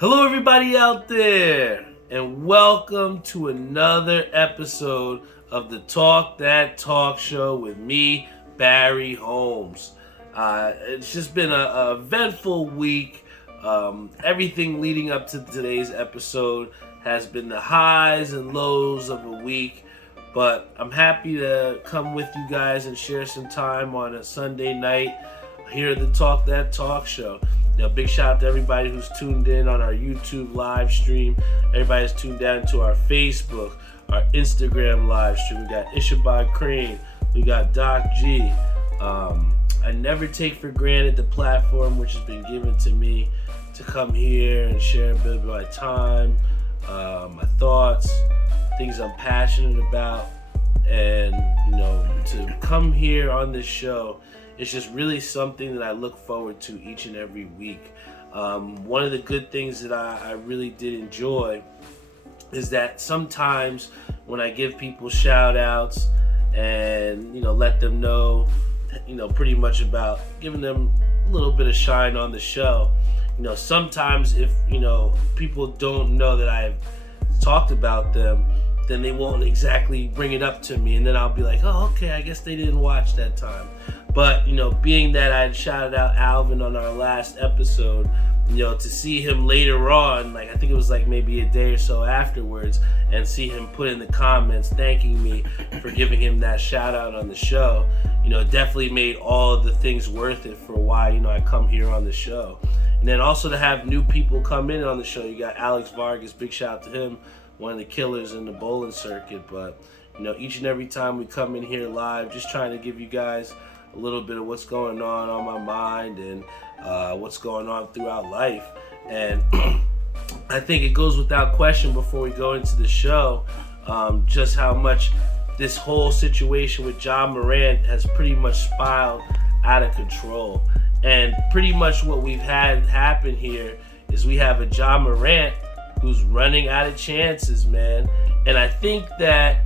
Hello, everybody out there, and welcome to another episode of the Talk That Talk Show with me, Barry Holmes. It's just been a eventful week. Everything leading up to today's episode has been the highs and lows of a week, but I'm happy to come with you guys and share some time on a Sunday night here at the Talk That Talk Show. Big shout out to everybody who's tuned in on our YouTube live stream. Everybody's tuned down to our Facebook, our Instagram live stream. We got Ishabad Crane. We got Doc G. I never take for granted the platform which has been given to me to come here and share a bit of my time, my thoughts, things I'm passionate about, and to come here on this show. It's just really something that I look forward to each and every week. One of the good things that I really did enjoy is that sometimes when I give people shout outs and let them know pretty much about giving them a little bit of shine on the show, sometimes if people don't know that I've talked about them, then they won't exactly bring it up to me, and then I'll be like, oh, okay, I guess they didn't watch that time. But being that I had shouted out Alvin on our last episode, to see him later on, I think it was maybe a day or so afterwards, and see him put in the comments thanking me for giving him that shout out on the show, definitely made all of the things worth it for why I come here on the show. And then also to have new people come in on the show. You got Alex Vargas, big shout out to him, one of the killers in the bowling circuit. But each and every time we come in here live, just trying to give you guys a little bit of what's going on my mind and what's going on throughout life. And I think it goes without question before we go into the show, just how much this whole situation with John Morant has pretty much spiraled out of control. And pretty much what we've had happen here is we have a John Morant who's running out of chances, man. And I think that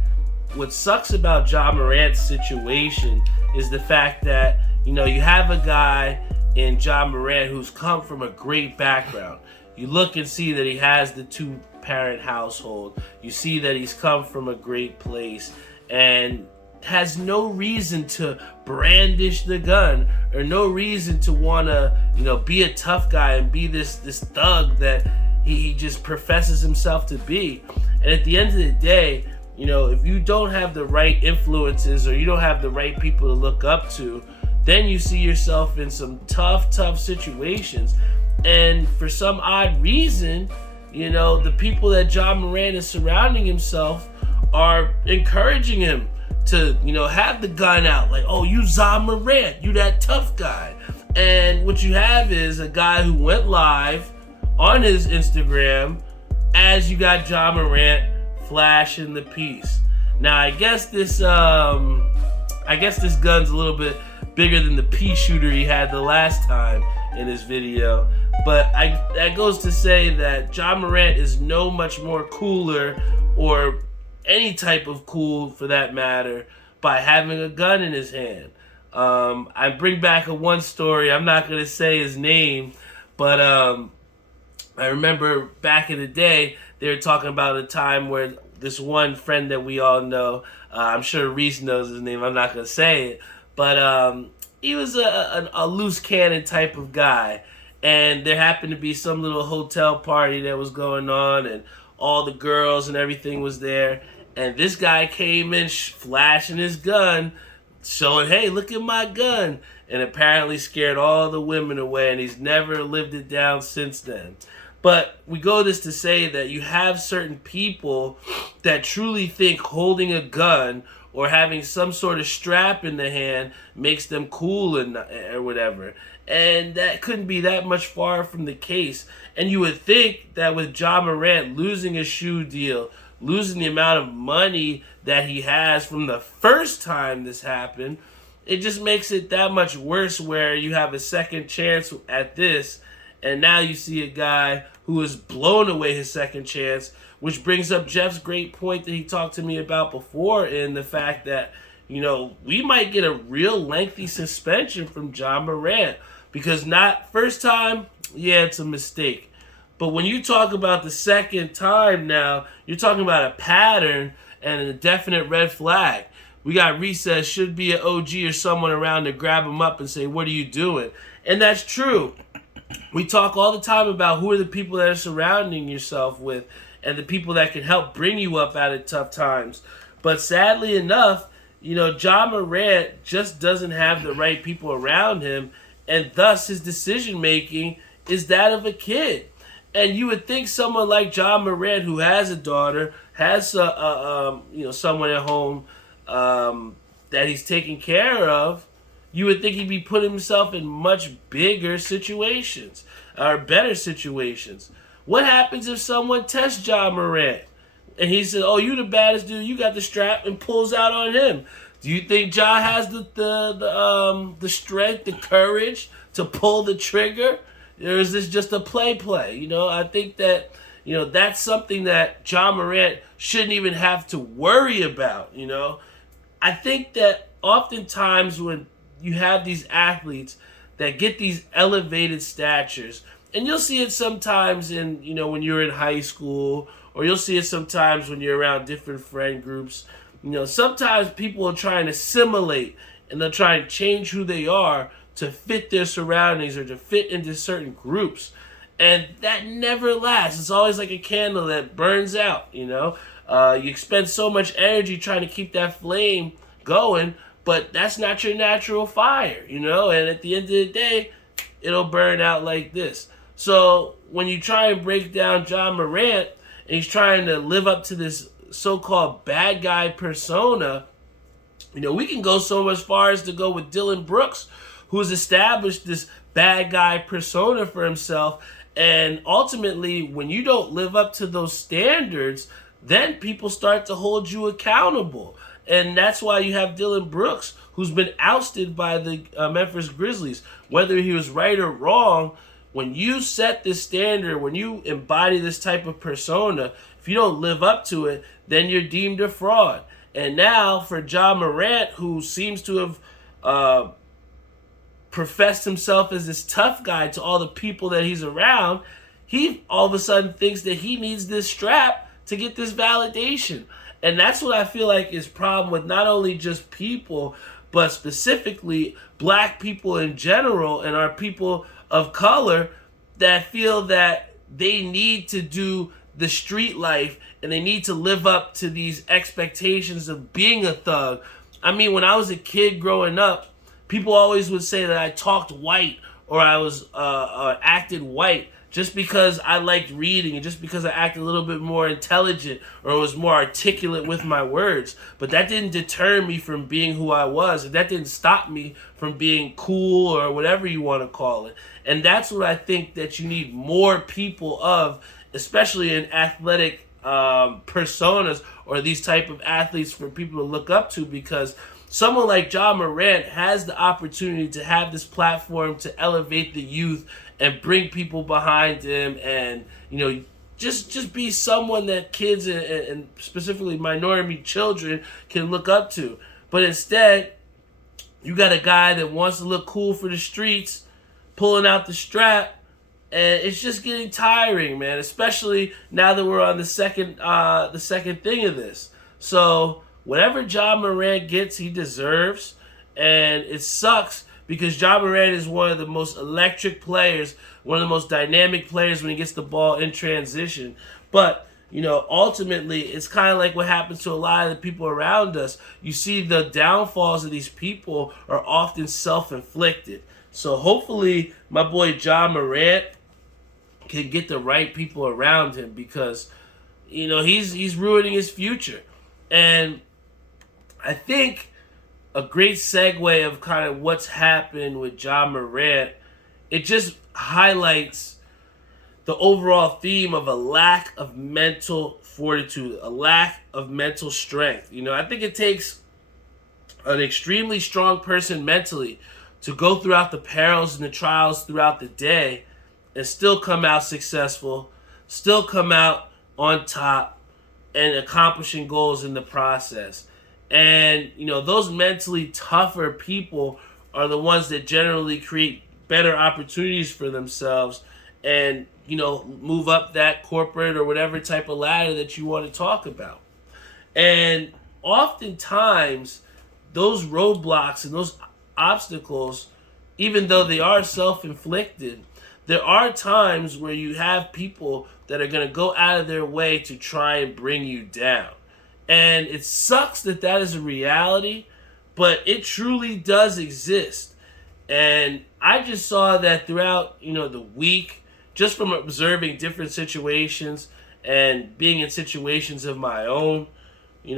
what sucks about John Morant's situation is the fact that, you have a guy in John Morant who's come from a great background. You look and see that he has the two-parent household. You see that he's come from a great place and has no reason to brandish the gun or no reason to want to, be a tough guy and be this thug that he just professes himself to be. And at the end of the day, if you don't have the right influences or you don't have the right people to look up to, then you see yourself in some tough situations. And for some odd reason, the people that John Morant is surrounding himself are encouraging him to, have the gun out. Like, oh, you John Morant, you that tough guy. And what you have is a guy who went live on his Instagram as you got John Morant flashing the piece. Now, I guess this gun's a little bit bigger than the pea shooter he had the last time in his video. But that goes to say that John Morant is no much more cooler, or any type of cool for that matter, by having a gun in his hand. I bring back one story. I'm not going to say his name, but I remember back in the day, they were talking about a time where this one friend that we all know, I'm sure Reese knows his name, I'm not going to say it, but he was a loose cannon type of guy. And there happened to be some little hotel party that was going on, and all the girls and everything was there. And this guy came in flashing his gun, showing, hey, look at my gun. And apparently scared all the women away, and he's never lived it down since then. But we go this to say that you have certain people that truly think holding a gun or having some sort of strap in the hand makes them cool or whatever. And that couldn't be that much far from the case. And you would think that with John Morant losing a shoe deal, losing the amount of money that he has from the first time this happened, it just makes it that much worse where you have a second chance at this. And now you see a guy who has blown away his second chance, which brings up Jeff's great point that he talked to me about before, in the fact that, we might get a real lengthy suspension from John Morant. Because not first time, yeah, it's a mistake. But when you talk about the second time now, you're talking about a pattern and a definite red flag. We got recess, should be an OG or someone around to grab him up and say, what are you doing? And that's true. We talk all the time about who are the people that are surrounding yourself with and the people that can help bring you up out of tough times. But sadly enough, Ja Morant just doesn't have the right people around him, and thus his decision making is that of a kid. And you would think someone like Ja Morant, who has a daughter, has someone at home that he's taking care of, you would think he'd be putting himself in much bigger situations or better situations. What happens if someone tests Ja Morant and he says, "Oh, you the baddest dude, you got the strap," and pulls out on him? Do you think Ja has the strength, the courage to pull the trigger, or is this just a play? I think that that's something that Ja Morant shouldn't even have to worry about. I think that oftentimes when you have these athletes that get these elevated statures, and you'll see it sometimes in when you're in high school, or you'll see it sometimes when you're around different friend groups. Sometimes people are trying to assimilate and they'll try and change who they are to fit their surroundings or to fit into certain groups. And that never lasts. It's always like a candle that burns out, You expend so much energy trying to keep that flame going, but that's not your natural fire, And at the end of the day, it'll burn out like this. So when you try and break down Ja Morant and he's trying to live up to this so-called bad guy persona, we can go so much far as to go with Dylan Brooks, who's established this bad guy persona for himself. And ultimately, when you don't live up to those standards, then people start to hold you accountable. And that's why you have Dylan Brooks, who's been ousted by the Memphis Grizzlies. Whether he was right or wrong, when you set this standard, when you embody this type of persona, if you don't live up to it, then you're deemed a fraud. And now for Ja Morant, who seems to have professed himself as this tough guy to all the people that he's around, he all of a sudden thinks that he needs this strap to get this validation. And that's what I feel like is problem with not only just people, but specifically black people in general and our people of color that feel that they need to do the street life and they need to live up to these expectations of being a thug. I mean, when I was a kid growing up, people always would say that I talked white or I was acted white just because I liked reading and just because I acted a little bit more intelligent or was more articulate with my words. But that didn't deter me from being who I was. And that didn't stop me from being cool or whatever you want to call it. And that's what I think that you need more people of, especially in athletic personas or these type of athletes for people to look up to, because someone like Ja Morant has the opportunity to have this platform to elevate the youth and bring people behind him and, just be someone that kids and specifically minority children can look up to. But instead, you got a guy that wants to look cool for the streets, pulling out the strap, and it's just getting tiring, man, especially now that we're on the second thing of this. So whatever Ja Morant gets, he deserves, and it sucks because Ja Morant is one of the most electric players, one of the most dynamic players when he gets the ball in transition. But, ultimately, it's kind of like what happens to a lot of the people around us. You see the downfalls of these people are often self-inflicted. So hopefully my boy Ja Morant can get the right people around him because, he's ruining his future. And I think a great segue of kind of what's happened with Ja Morant, it just highlights the overall theme of a lack of mental fortitude, a lack of mental strength. I think it takes an extremely strong person mentally to go throughout the perils and the trials throughout the day and still come out successful, still come out on top and accomplishing goals in the process. And, those mentally tougher people are the ones that generally create better opportunities for themselves and, move up that corporate or whatever type of ladder that you want to talk about. And oftentimes, those roadblocks and those obstacles, even though they are self-inflicted, there are times where you have people that are going to go out of their way to try and bring you down. And it sucks that that is a reality, but it truly does exist. And I just saw that throughout, the week, just from observing different situations and being in situations of my own.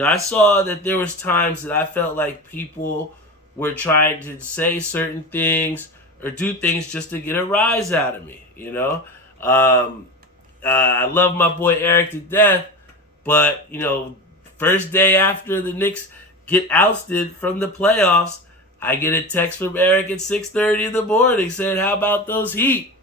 I saw that there was times that I felt like people were trying to say certain things or do things just to get a rise out of me. I love my boy Eric to death, but first day after the Knicks get ousted from the playoffs, I get a text from Eric at 6:30 in the morning saying, "How about those Heat?"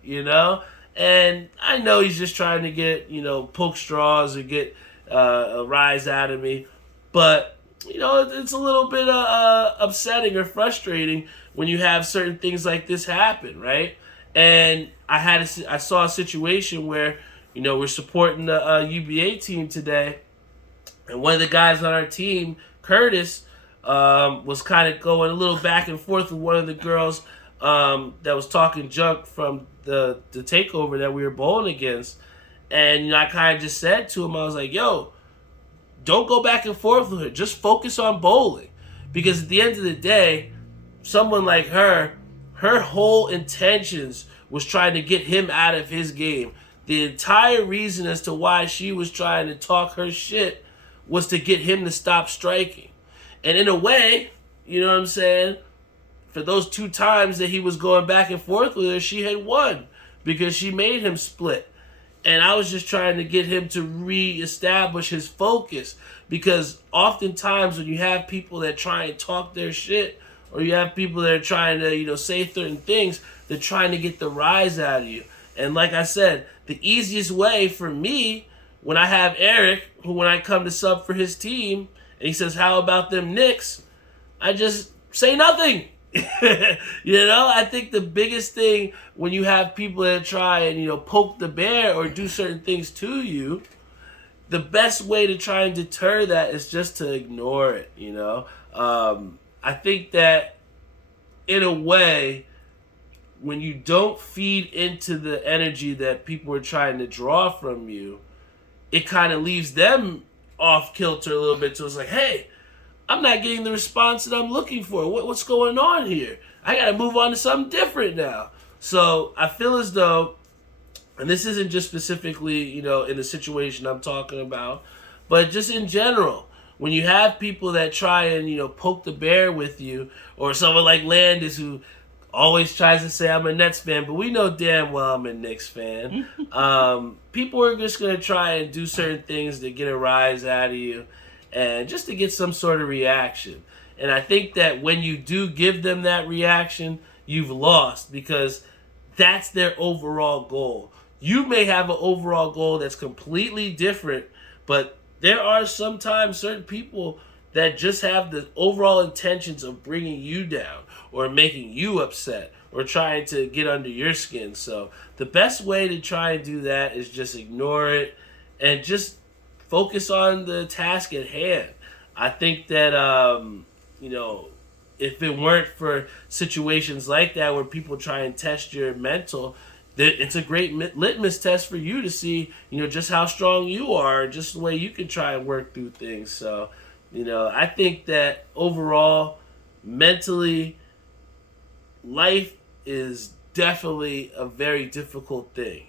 And I know he's just trying to get poke straws or get a rise out of me. But, it's a little bit upsetting or frustrating when you have certain things like this happen, right? And I saw a situation where, we're supporting the UBA team today. And one of the guys on our team, Curtis, was kind of going a little back and forth with one of the girls that was talking junk from the takeover that we were bowling against. And, I kind of just said to him, I was like, yo, don't go back and forth with her. Just focus on bowling. Because at the end of the day, someone like her whole intentions was trying to get him out of his game. The entire reason as to why she was trying to talk her shit was to get him to stop striking. And in a way, you know what I'm saying, for those 2 times that he was going back and forth with her, she had won because she made him split. And I was just trying to get him to reestablish his focus, because oftentimes when you have people that try and talk their shit, or you have people that are trying to, say certain things, they're trying to get the rise out of you. And like I said, the easiest way for me, when I have Eric, who when I come to sub for his team, and he says, "How about them Knicks?" I just say nothing. I think the biggest thing when you have people that try and, poke the bear or do certain things to you, the best way to try and deter that is just to ignore it, I think that in a way, when you don't feed into the energy that people are trying to draw from you, it kind of leaves them off kilter a little bit. So it's like, hey, I'm not getting the response that I'm looking for. What's going on here? I got to move on to something different now. So I feel as though, and this isn't just specifically, in the situation I'm talking about, but just in general, when you have people that try and, poke the bear with you, or someone like Landis who always tries to say I'm a Nets fan, but we know damn well I'm a Knicks fan. People are just going to try and do certain things to get a rise out of you, and just to get some sort of reaction. And I think that when you do give them that reaction, you've lost, because that's their overall goal. You may have an overall goal that's completely different, but there are sometimes certain people that just have the overall intentions of bringing you down or making you upset or trying to get under your skin. So the best way to try and do that is just ignore it and just focus on the task at hand. I think that, if it weren't for situations like that where people try and test your mental, it's a great litmus test for you to see, just how strong you are, just the way you can try and work through things. So, I think that overall, mentally, life is definitely a very difficult thing,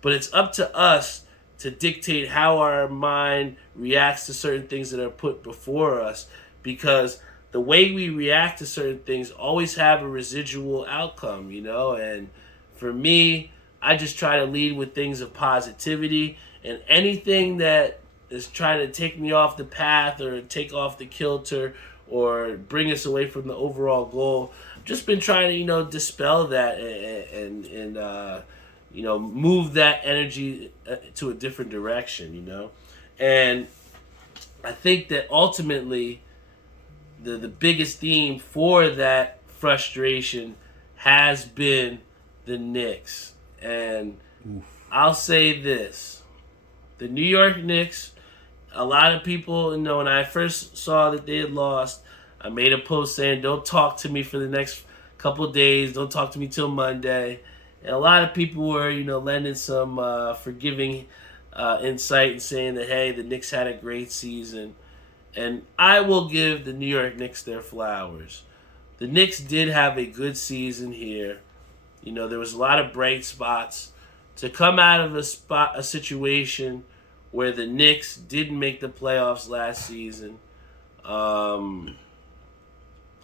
but it's up to us to dictate how our mind reacts to certain things that are put before us, because the way we react to certain things always have a residual outcome, and for me, I just try to lead with things of positivity, and anything that is trying to take me off the path or take off the kilter or bring us away from the overall goal, I've just been trying to, dispel that and move that energy to a different direction, And I think that ultimately the biggest theme for that frustration has been the Knicks. And I'll say this. The New York Knicks, a lot of people, when I first saw that they had lost, I made a post saying, don't talk to me for the next couple of days. Don't talk to me till Monday. And a lot of people were, lending some forgiving insight and saying that, hey, the Knicks had a great season. And I will give the New York Knicks their flowers. The Knicks did have a good season here. There was a lot of bright spots. To come out of a situation where the Knicks didn't make the playoffs last season,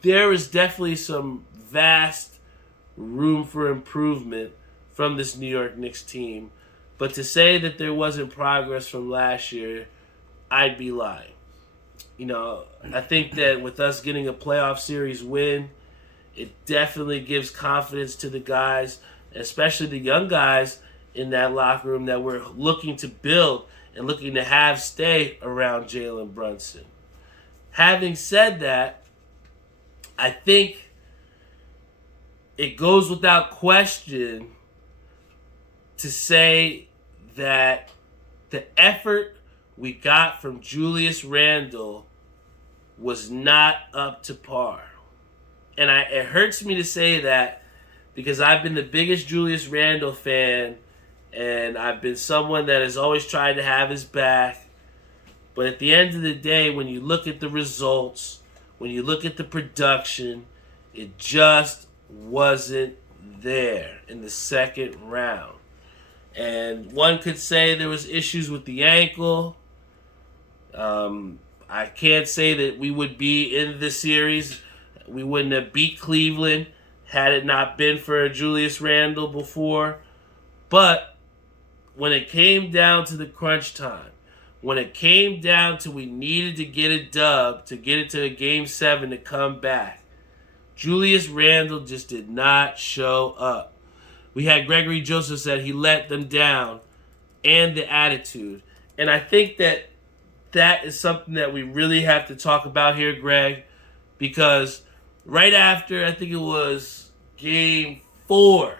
there was definitely some vast room for improvement from this New York Knicks team. But to say that there wasn't progress from last year, I'd be lying. I think that with us getting a playoff series win, it definitely gives confidence to the guys, especially the young guys in that locker room that we're looking to build and looking to have stay around Jalen Brunson. Having said that, I think it goes without question to say that the effort we got from Julius Randle was not up to par. And it hurts me to say that because I've been the biggest Julius Randle fan, and I've been someone that has always tried to have his back. But at the end of the day, when you look at the results, when you look at the production, it just wasn't there in the second round. And one could say there was issues with the ankle. I can't say that we would be in the series. We wouldn't have beat Cleveland had it not been for Julius Randle before. But when it came down to the crunch time, when it came down to we needed to get a dub to get it to a Game 7 to come back, Julius Randle just did not show up. We had Gregory Joseph said he let them down, and the attitude. And I think that is something that we really have to talk about here, Greg, because right after, I think it was Game 4,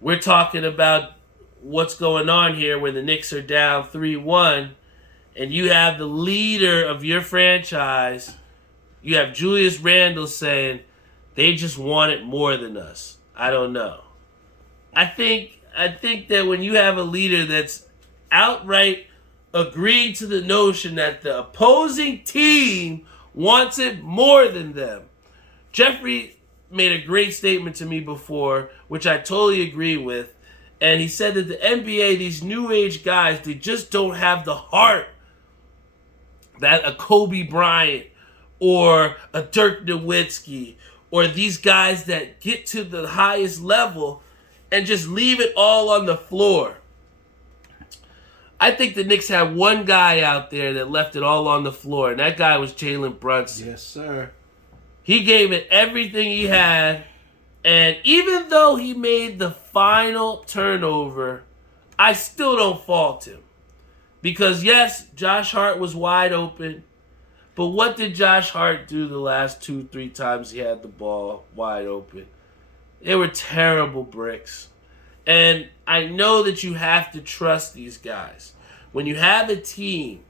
we're talking about what's going on here when the Knicks are down 3-1, and you have the leader of your franchise, you have Julius Randle saying, they just want it more than us. I don't know. I think that when you have a leader that's outright agreeing to the notion that the opposing team wants it more than them. Jeffrey made a great statement to me before, which I totally agree with. And he said that the NBA, these new age guys, they just don't have the heart that a Kobe Bryant or a Dirk Nowitzki or these guys that get to the highest level and just leave it all on the floor. I think the Knicks had one guy out there that left it all on the floor, and that guy was Jalen Brunson. Yes, sir. He gave it everything he had, and even though he made the final turnover, I still don't fault him. Because yes, Josh Hart was wide open, but what did Josh Hart do the last 2-3 times he had the ball wide open? They were terrible bricks. And I know that you have to trust these guys. When you have a team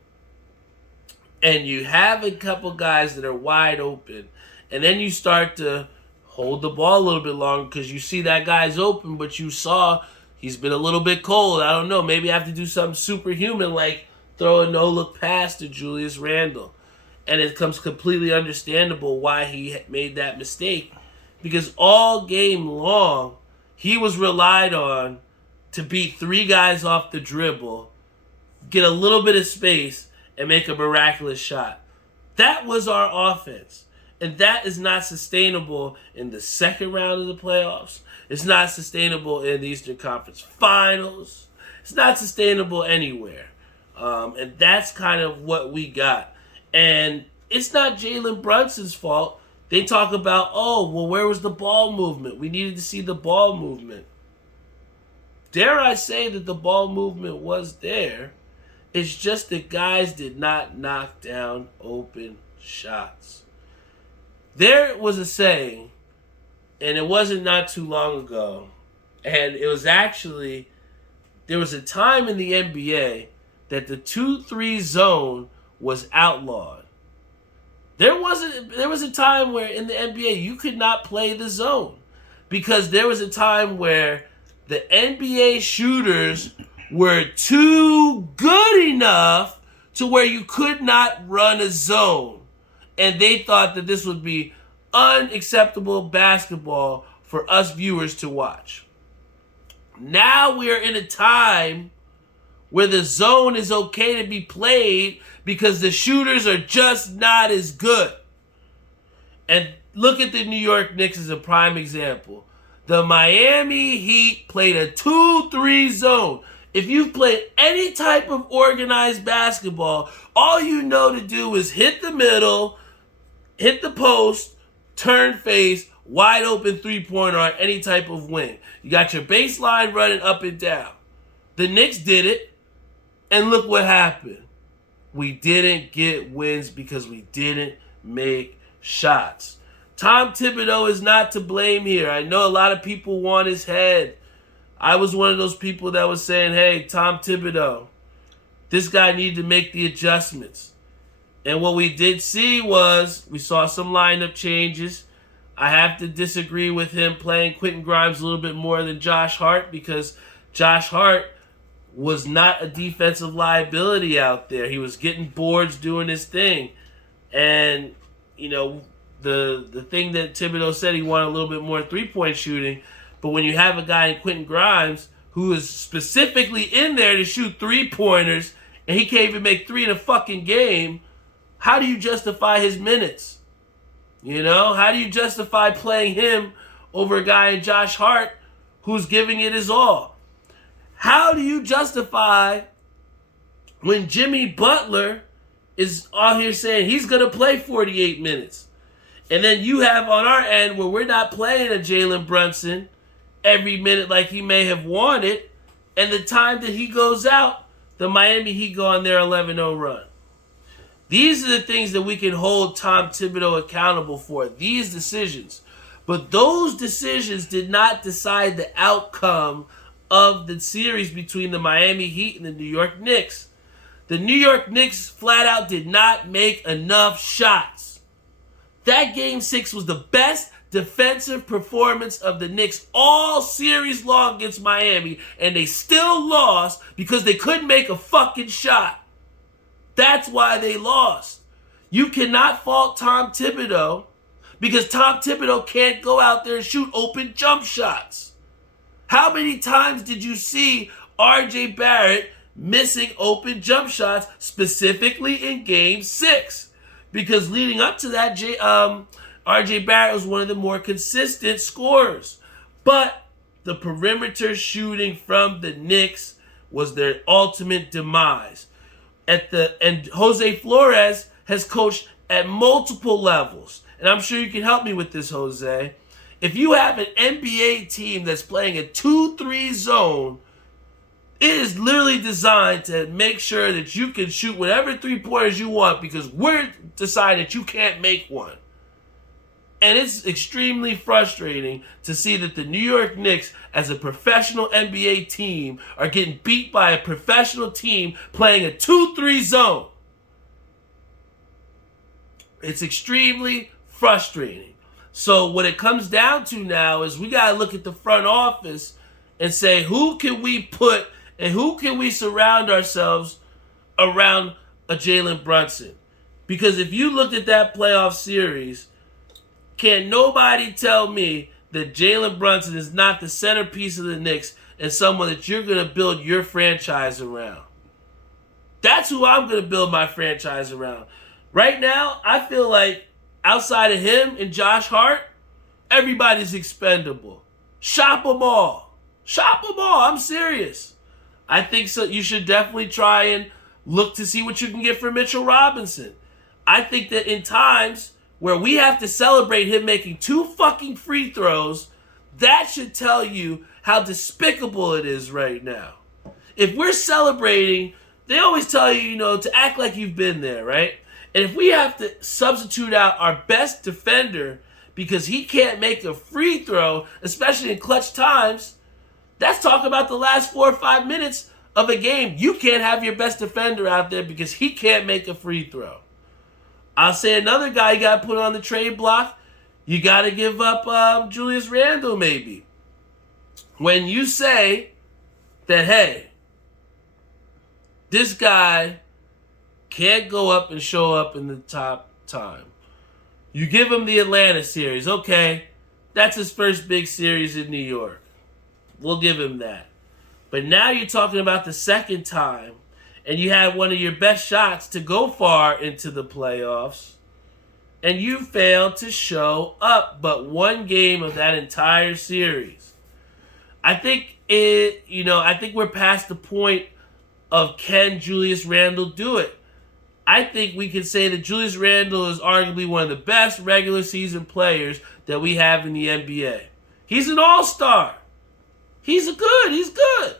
and you have a couple guys that are wide open, and then you start to hold the ball a little bit longer because you see that guy's open, but you saw he's been a little bit cold. I don't know. Maybe I have to do something superhuman like throw a no-look pass to Julius Randle. And it becomes completely understandable why he made that mistake. Because all game long, he was relied on to beat 3 guys off the dribble, get a little bit of space, and make a miraculous shot. That was our offense. And that is not sustainable in the second round of the playoffs. It's not sustainable in the Eastern Conference Finals. It's not sustainable anywhere. And that's kind of what we got. And it's not Jalen Brunson's fault. They talk about, where was the ball movement? We needed to see the ball movement. Dare I say that the ball movement was there. It's just that guys did not knock down open shots. There was a saying, and it wasn't not too long ago. And it was actually, there was a time in the NBA that the 2-3 zone was outlawed. There was a time where in the NBA you could not play the zone because there was a time where the NBA shooters were too good enough to where you could not run a zone. And they thought that this would be unacceptable basketball for us viewers to watch. Now we are in a time where the zone is okay to be played because the shooters are just not as good. And look at the New York Knicks as a prime example. The Miami Heat played a 2-3 zone. If you've played any type of organized basketball, all you know to do is hit the middle, hit the post, turn face, wide open three-pointer on any type of wing. You got your baseline running up and down. The Knicks did it, and look what happened. We didn't get wins because we didn't make shots. Tom Thibodeau is not to blame here. I know a lot of people want his head. I was one of those people that was saying, hey, Tom Thibodeau, this guy needed to make the adjustments. And what we did see was we saw some lineup changes. I have to disagree with him playing Quentin Grimes a little bit more than Josh Hart because Josh Hart was not a defensive liability out there. He was getting boards doing his thing. And, you know, the thing that Thibodeau said, he wanted a little bit more three-point shooting. But when you have a guy in Quentin Grimes who is specifically in there to shoot three-pointers and he can't even make three in a fucking game, how do you justify his minutes? You know, how do you justify playing him over a guy in Josh Hart who's giving it his all? How do you justify when Jimmy Butler is out here saying he's going to play 48 minutes? And then you have on our end where we're not playing a Jalen Brunson every minute like he may have wanted, and the time that he goes out, the Miami Heat go on their 11-0 run. These are the things that we can hold Tom Thibodeau accountable for, these decisions. But those decisions did not decide the outcome of the series between the Miami Heat and the New York Knicks. The New York Knicks flat out did not make enough shots. That Game 6 was the best defensive performance of the Knicks all series long against Miami, and they still lost because they couldn't make a fucking shot. That's why they lost. You cannot fault Tom Thibodeau because Tom Thibodeau can't go out there and shoot open jump shots. How many times did you see RJ Barrett missing open jump shots, specifically in Game 6? Because leading up to that, RJ Barrett was one of the more consistent scorers. But the perimeter shooting from the Knicks was their ultimate demise. And Jose Flores has coached at multiple levels. And I'm sure you can help me with this, Jose. If you have an NBA team that's playing a 2-3 zone, it is literally designed to make sure that you can shoot whatever three-pointers you want because we're deciding that you can't make one. And it's extremely frustrating to see that the New York Knicks, as a professional NBA team, are getting beat by a professional team playing a 2-3 zone. It's extremely frustrating. So what it comes down to now is we got to look at the front office and say, who can we put and who can we surround ourselves around a Jalen Brunson? Because if you looked at that playoff series, can nobody tell me that Jalen Brunson is not the centerpiece of the Knicks and someone that you're going to build your franchise around? That's who I'm going to build my franchise around. Right now, I feel like outside of him and Josh Hart, everybody's expendable. Shop them all. Shop them all. I'm serious. I think so. You should definitely try and look to see what you can get for Mitchell Robinson. I think that in times where we have to celebrate him making 2 fucking free throws, that should tell you how despicable it is right now. If we're celebrating, they always tell you, to act like you've been there, right? And if we have to substitute out our best defender because he can't make a free throw, especially in clutch times. That's talking about the last 4 or 5 minutes of a game. You can't have your best defender out there because he can't make a free throw. I'll say another guy you got to put on the trade block. You got to give up Julius Randle maybe. When you say that, hey, this guy can't go up and show up in the top time. You give him the Atlanta series. Okay, that's his first big series in New York. We'll give him that. But now you're talking about the second time, and you had one of your best shots to go far into the playoffs, and you failed to show up but one game of that entire series. I think we're past the point of can Julius Randle do it. I think we can say that Julius Randle is arguably one of the best regular season players that we have in the NBA. He's an all-star. He's good.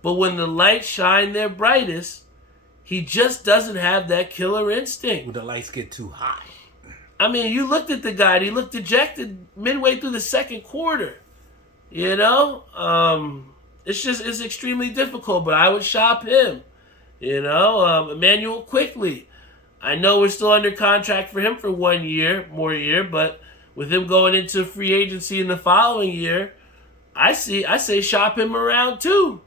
But when the lights shine their brightest, he just doesn't have that killer instinct. When the lights get too high. I mean, you looked at the guy, and he looked dejected midway through the second quarter. You know? It's extremely difficult, but I would shop him. Emmanuel Quickly. I know we're still under contract for him for 1 year, but with him going into free agency in the following year, I say shop him around too.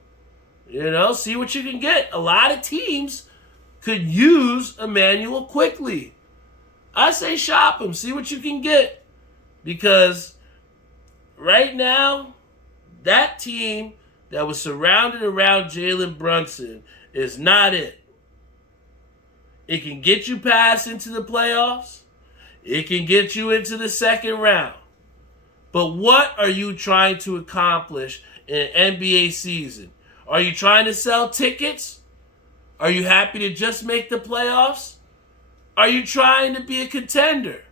See what you can get. A lot of teams could use Emmanuel Quickly. I say shop him, see what you can get. Because right now, that team that was surrounded around Jalen Brunson is not it. It can get you past into the playoffs. It can get you into the second round. But what are you trying to accomplish in an NBA season? Are you trying to sell tickets? Are you happy to just make the playoffs? Are you trying to be a contender?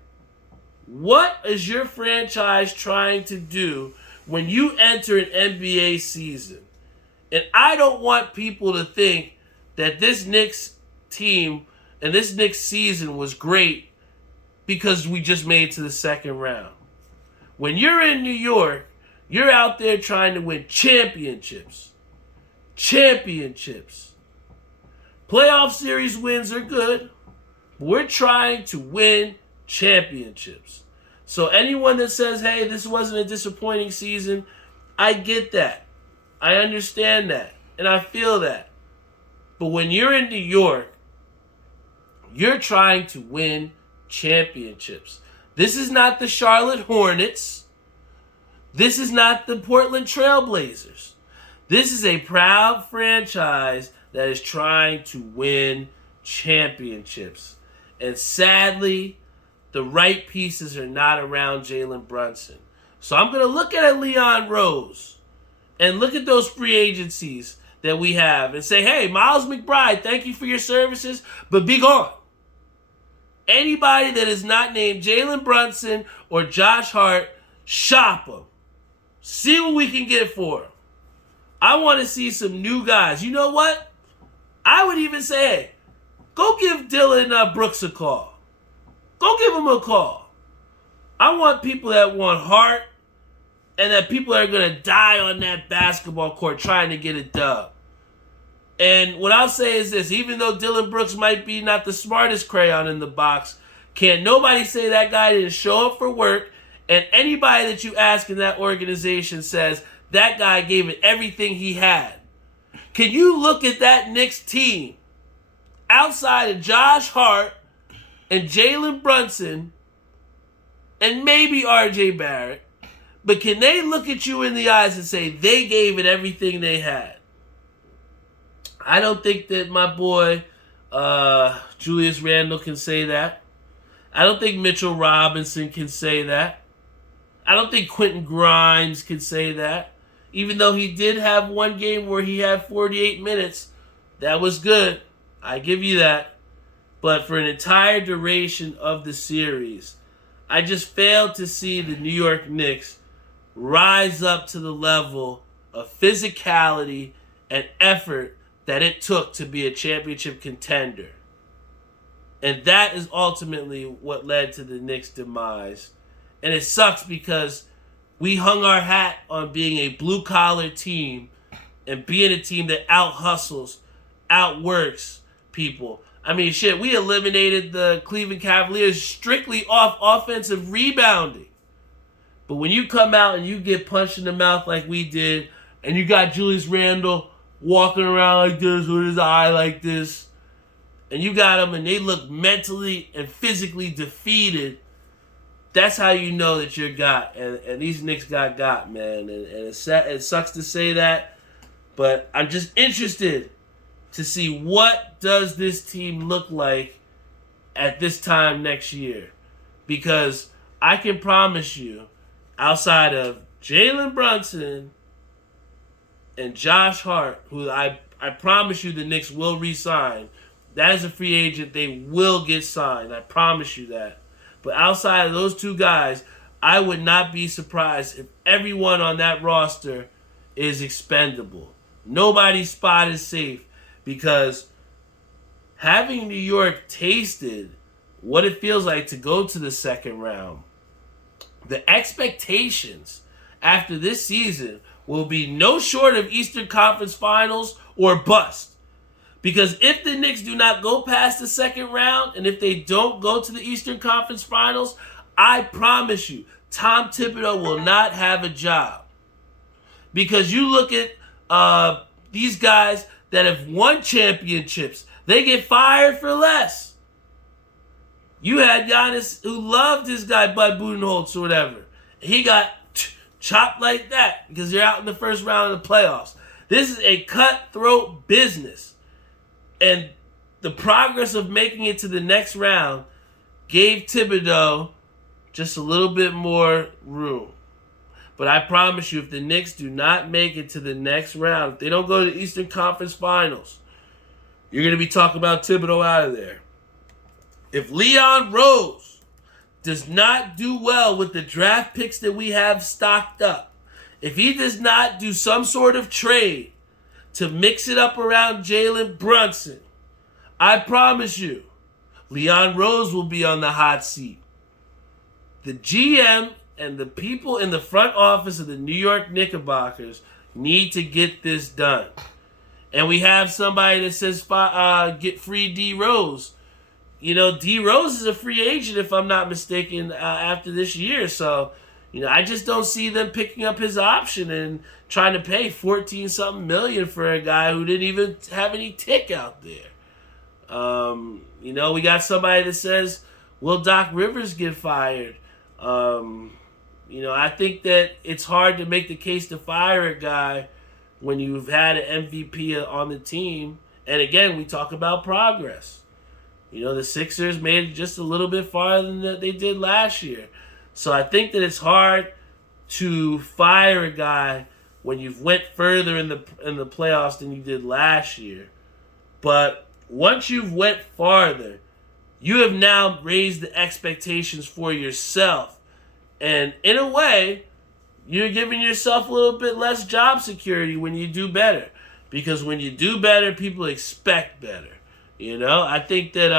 What is your franchise trying to do when you enter an NBA season? And I don't want people to think that this Knicks team and this Knicks season was great because we just made it to the second round. When you're in New York, you're out there trying to win championships. Playoff series wins are good, but we're trying to win championships. So anyone that says, hey, this wasn't a disappointing season, I get that. I understand that. And I feel that. But when you're in New York, you're trying to win championships. This is not the Charlotte Hornets. This is not the Portland Trailblazers. This is a proud franchise that is trying to win championships. And sadly, the right pieces are not around Jalen Brunson. So I'm going to look at Leon Rose and look at those free agencies that we have and say, hey, Miles McBride, thank you for your services, but be gone. Anybody that is not named Jalen Brunson or Josh Hart, shop them. See what we can get for them. I want to see some new guys. You know what? I would even say, hey, go give Dylan Brooks a call. Go give him a call. I want people that want heart and that people are going to die on that basketball court trying to get a dub. And what I'll say is this, even though Dylan Brooks might be not the smartest crayon in the box, can't nobody say that guy didn't show up for work, and anybody that you ask in that organization says that guy gave it everything he had. Can you look at that Knicks team outside of Josh Hart and Jalen Brunson and maybe RJ Barrett, but can they look at you in the eyes and say they gave it everything they had? I don't think that my boy Julius Randle can say that. I don't think Mitchell Robinson can say that. I don't think Quentin Grimes can say that. Even though he did have one game where he had 48 minutes, that was good. I give you that. But for an entire duration of the series, I just failed to see the New York Knicks rise up to the level of physicality and effort that it took to be a championship contender. And that is ultimately what led to the Knicks' demise. And it sucks because we hung our hat on being a blue-collar team and being a team that out-hustles, outworks people. I mean, shit, we eliminated the Cleveland Cavaliers strictly off offensive rebounding. But when you come out and you get punched in the mouth like we did, and you got Julius Randle walking around like this with his eye like this, and you got them and they look mentally and physically defeated, that's how you know that you're got. And these Knicks got, man. And it sucks to say that, but I'm just interested to see what does this team look like at this time next year. Because I can promise you, outside of Jalen Brunson and Josh Hart, who I promise you the Knicks will re-sign, that is a free agent. They will get signed. I promise you that. But outside of those two guys, I would not be surprised if everyone on that roster is expendable. Nobody's spot is safe because having New York tasted what it feels like to go to the second round, the expectations after this season will be no short of Eastern Conference Finals or bust. Because if the Knicks do not go past the second round, and if they don't go to the Eastern Conference Finals, I promise you, Tom Thibodeau will not have a job. Because you look at these guys that have won championships, they get fired for less. You had Giannis who loved his guy Bud Budenholzer or whatever. He got chopped like that because you're out in the first round of the playoffs. This is a cutthroat business. And the progress of making it to the next round gave Thibodeau just a little bit more room. But I promise you, if the Knicks do not make it to the next round, if they don't go to the Eastern Conference Finals, you're going to be talking about Thibodeau out of there. If Leon Rose does not do well with the draft picks that we have stocked up, if he does not do some sort of trade to mix it up around Jalen Brunson, I promise you, Leon Rose will be on the hot seat. The GM and the people in the front office of the New York Knickerbockers need to get this done. And we have somebody that says get free D Rose. You know, D Rose is a free agent, if I'm not mistaken, after this year. So, you know, I just don't see them picking up his option and trying to pay 14-something million for a guy who didn't even have any tick out there. You know, we got somebody that says, will Doc Rivers get fired? You know, I think that it's hard to make the case to fire a guy when you've had an MVP on the team. And again, we talk about progress. You know, the Sixers made it just a little bit farther than they did last year. So I think that it's hard to fire a guy when you've went further in the playoffs than you did last year. But once you've went farther, you have now raised the expectations for yourself. And in a way, you're giving yourself a little bit less job security when you do better. Because when you do better, people expect better. You know, I think that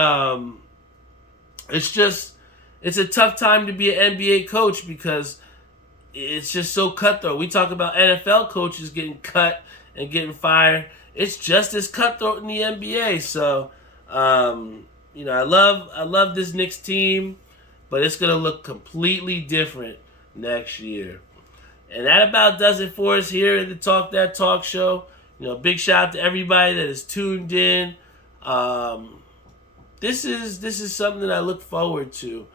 it's a tough time to be an NBA coach because it's just so cutthroat. We talk about NFL coaches getting cut and getting fired. It's just as cutthroat in the NBA. So, you know, I love this Knicks team, but it's going to look completely different next year. And that about does it for us here at the Talk That Talk Show. You know, big shout out to everybody that is tuned in. This is something that I look forward to.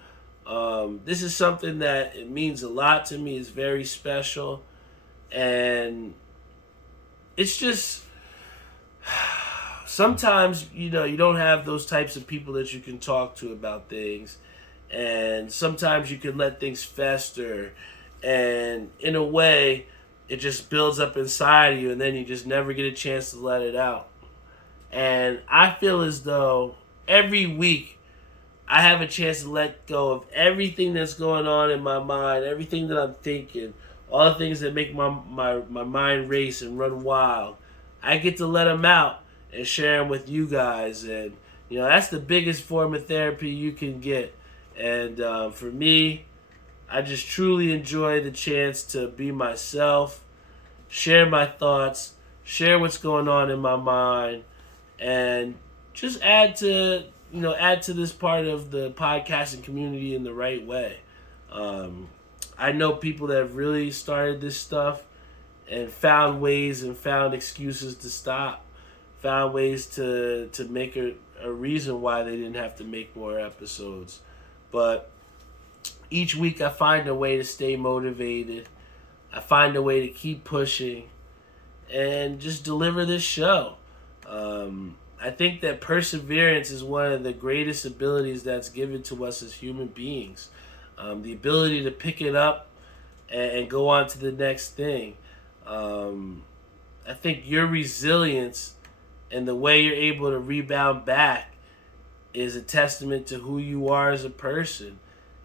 This is something that it means a lot to me. It's very special. And it's just sometimes, you know, you don't have those types of people that you can talk to about things. And sometimes you can let things fester. And in a way, it just builds up inside of you, and then you just never get a chance to let it out. And I feel as though every week I have a chance to let go of everything that's going on in my mind, everything that I'm thinking, all the things that make my mind race and run wild. I get to let them out and share them with you guys. And, you know, that's the biggest form of therapy you can get. And for me, I just truly enjoy the chance to be myself, share my thoughts, share what's going on in my mind, and just add to this part of the podcasting community in the right way. I know people that have really started this stuff and found ways and found excuses to stop, found ways to make a reason why they didn't have to make more episodes. But each week I find a way to stay motivated. I find a way to keep pushing and just deliver this show. I think that perseverance is one of the greatest abilities that's given to us as human beings. The ability to pick it up and go on to the next thing. I think your resilience and the way you're able to rebound back is a testament to who you are as a person.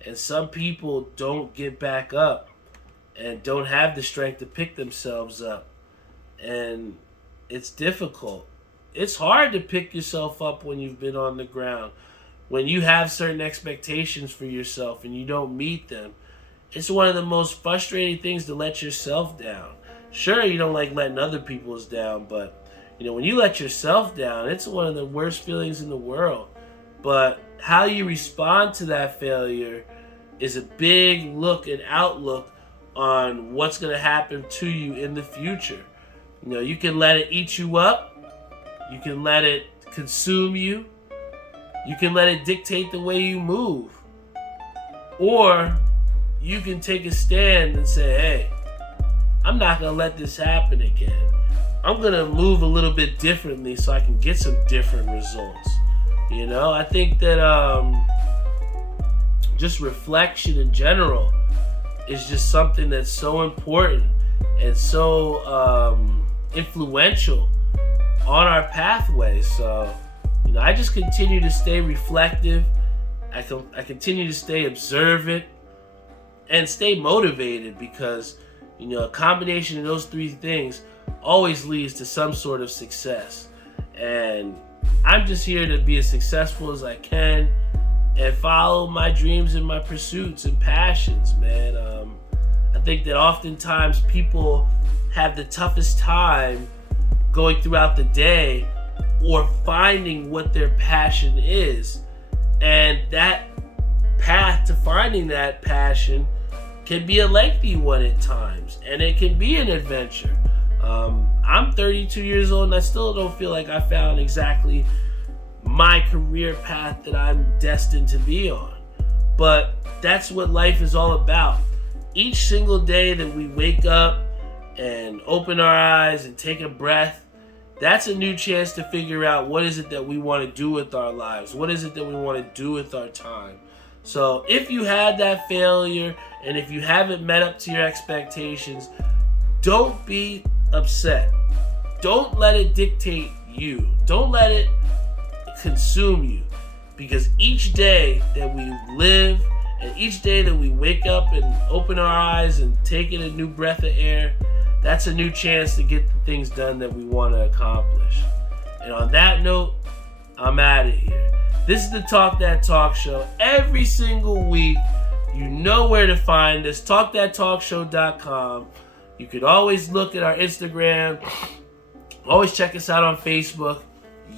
And some people don't get back up and don't have the strength to pick themselves up. And it's difficult. It's hard to pick yourself up when you've been on the ground. When you have certain expectations for yourself and you don't meet them, it's one of the most frustrating things to let yourself down. Sure, you don't like letting other people's down, but when you let yourself down, it's one of the worst feelings in the world. But how you respond to that failure is a big look and outlook on what's going to happen to you in the future. You can let it eat you up. You can let it consume you. You can let it dictate the way you move. Or you can take a stand and say, hey, I'm not going to let this happen again. I'm going to move a little bit differently so I can get some different results. I think that just reflection in general is just something that's so important and so influential on our pathway. So, I just continue to stay reflective. I continue to stay observant and stay motivated because, a combination of those three things always leads to some sort of success. And I'm just here to be as successful as I can and follow my dreams and my pursuits and passions, man. I think that oftentimes people have the toughest time going throughout the day or finding what their passion is. And that path to finding that passion can be a lengthy one at times, and it can be an adventure. I'm 32 years old and I still don't feel like I found exactly my career path that I'm destined to be on. But that's what life is all about. Each single day that we wake up and open our eyes and take a breath, that's a new chance to figure out what is it that we want to do with our lives. What is it that we want to do with our time? So if you had that failure and if you haven't met up to your expectations, don't be upset. Don't let it dictate you. Don't let it consume you. Because each day that we live and each day that we wake up and open our eyes and take in a new breath of air, that's a new chance to get the things done that we want to accomplish. And on that note, I'm out of here. This is the Talk That Talk Show. Every single week, you know where to find us. TalkThatTalkShow.com. You could always look at our Instagram. Always check us out on Facebook,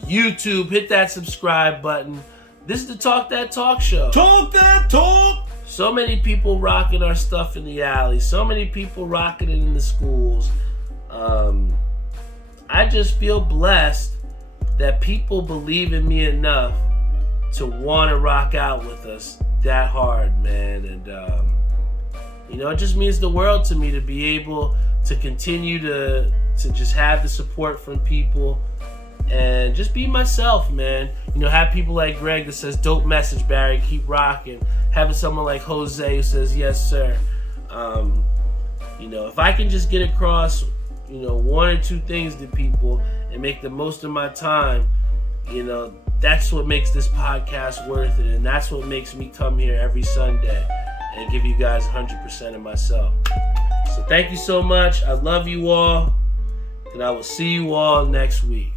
YouTube. Hit that subscribe button. This is the Talk That Talk Show. Talk that talk! So many people rocking our stuff in the alley. So many people rocking it in the schools. I just feel blessed that people believe in me enough to want to rock out with us that hard, man. And, it just means the world to me to be able to continue to just have the support from people and just be myself, man. Have people like Greg that says, dope message, Barry, keep rocking. Having someone like Jose who says, yes, sir. If I can just get across, one or two things to people and make the most of my time, that's what makes this podcast worth it. And that's what makes me come here every Sunday and give you guys 100% of myself. So thank you so much. I love you all. And I will see you all next week.